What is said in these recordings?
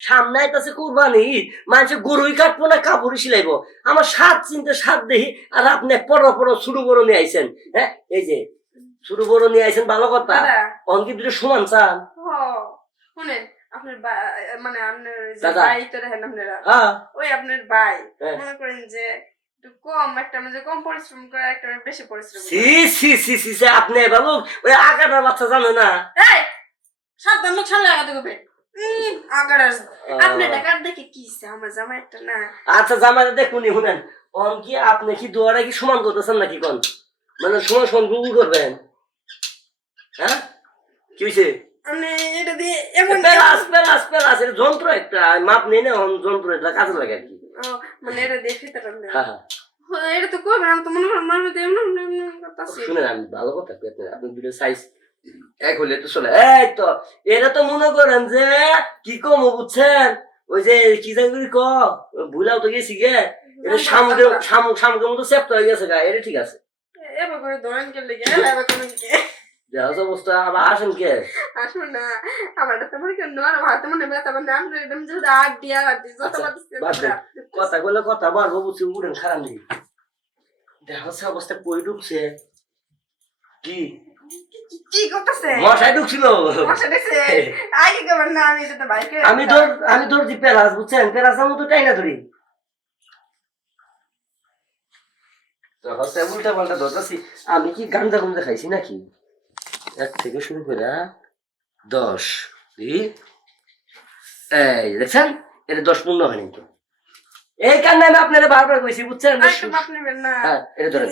সামনে আইতাছে কুরবানি মানুষে গরুই কাটবো না কাপড়ই সিলাইবো। আমার সাত চিনতে সাত দেহি আর আপনি পর পর ছোট বড় নিয়ে আইছেন। হ্যাঁ এই যে ছোট বড় নিয়ে আইছেন ভালো কথা। দাদা। দুটো সমান চান? শুনেন আপনার মানে আপনার ভাই তো আপনারা? হ্যাঁ। ওই আপনার ভাই হ্যাঁ। মনে করেন যে একটু কম একটা মানে কম পরিশ্রম করে একটা মানে বেশি পরিশ্রম। সি সি সি সি আপনি ভালো ওই আগাটার বাচ্চা জানো না। এই সাবধান মুখ সামনে লাগাতে হবে। কি আচ্ছা জামাইটা দেখুন শুনেন। অঙ্কি আপনি কি দুয়ারে কি সমান করতেছেন নাকি কোন? মানে সমান সমান গুগল করবেন। হ্যাঁ? কি হয়েছে যন্ত্র একটা। মাপ নেই না অন যন্ত্র এটা কাজে লাগে আর কি। মানে এটা দেয়। হ্যাঁ হ্যাঁ। এটা তো করবেন আমি তো মনে করেন। শুনেন আমি ভালো কথা আপনি দুটো সাইজ এক হলে তো চলে। এই তো এটা তো মনে করেন যে কি কম বুঝছেন? ওই যে কি জানি ক? ভুলাও তো গেছি গে। এটা শামুকের শামুক শামুকের মতো হয়ে গেছে গা এটা ঠিক আছে। এবার করে ধরেন কে লেগে এবার করেন কে দেখাস অবস্থা আবার আসেন কে? আসুন না আমার তো মনে করেন নরম হাতে মনে ব্যথা মানে আপনি একদম যেহেতু আট দিয়া আট দিয়ে যত আচ্ছা। কথা বলে কথা বারবো বুঝছি উঠেন খারাপ নেই। দেখাচ্ছে অবস্থা কই ঢুকছে? কি? কি করতেছে? মশাই ঢুকছিল। মশা দেখছে আগে কেমন না আমি বাইকে আমি ধর আমি পেরাস বুঝছেন? পেরাসের মতো টাই না ধরি। তো হচ্ছে উল্টা পাল্টা ধরতেছি। আমি কি গাঞ্জা গুঞ্জা খাইছি নাকি? এক থেকে শুরু করে দশ এই দেখছেন? এটা দশ পূর্ণ হয়নি তো। এই কারণে আমি আপনারা বারবার কইছি বুঝছেন? হ্যাঁ এটা ধরেন।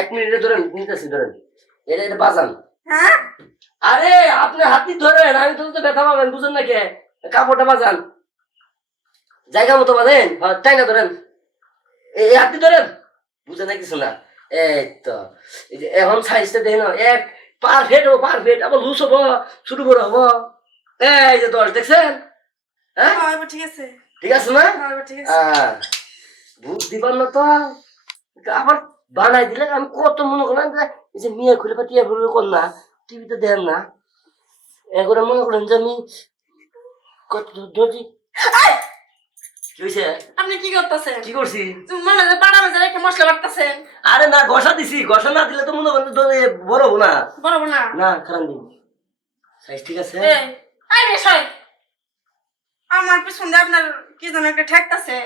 এক মিনিটে ধরেন নিতেছি ধরেন। এটা এটা বাজান। আরে আপনি হাতি ধরেন আমি তো ব্যথা পাবেন বুঝেন না কে? কাপড়টা বাজান। জায়গা মতো বাজেন হ্যাঁ, তাই না ধরেন এই হাতি ধরেন। বুঝে না কিছু না। এই তো এখন সাইজটা দেখেন এক পারফেক্ট হব পারফেক্ট আবার লুজ হব শুরু করে হব। এই যে দশ দেখছেন? হ্যাঁ? হ্যাঁ, ঠিক আছে। ঠিক আছে না? হ্যাঁ, আছে। আহ, বুঝতে পারল তো? আবার বানাই দিলে আমি কত মনে করলাম যে মেয়ে খুলে বা টিয়া খুলে কর না টিভিতে দেন না। এগুলো মনে করেন যে আমি কত ধরি কি আপনি কি করতেছেন? কি করছি? মনে হয় পাড়া মাঝে রেখে মশলা বাটতেছেন। আরে না ঘষা দিছি। ঘষা না দিলে তো মনে করেন বড় হব না। বড় না। না খারাপ দিন। সাইজ ঠিক আছে? এই আই রে সই আমার পিছন আপনার কি যেন একটা ঠেকতাছে।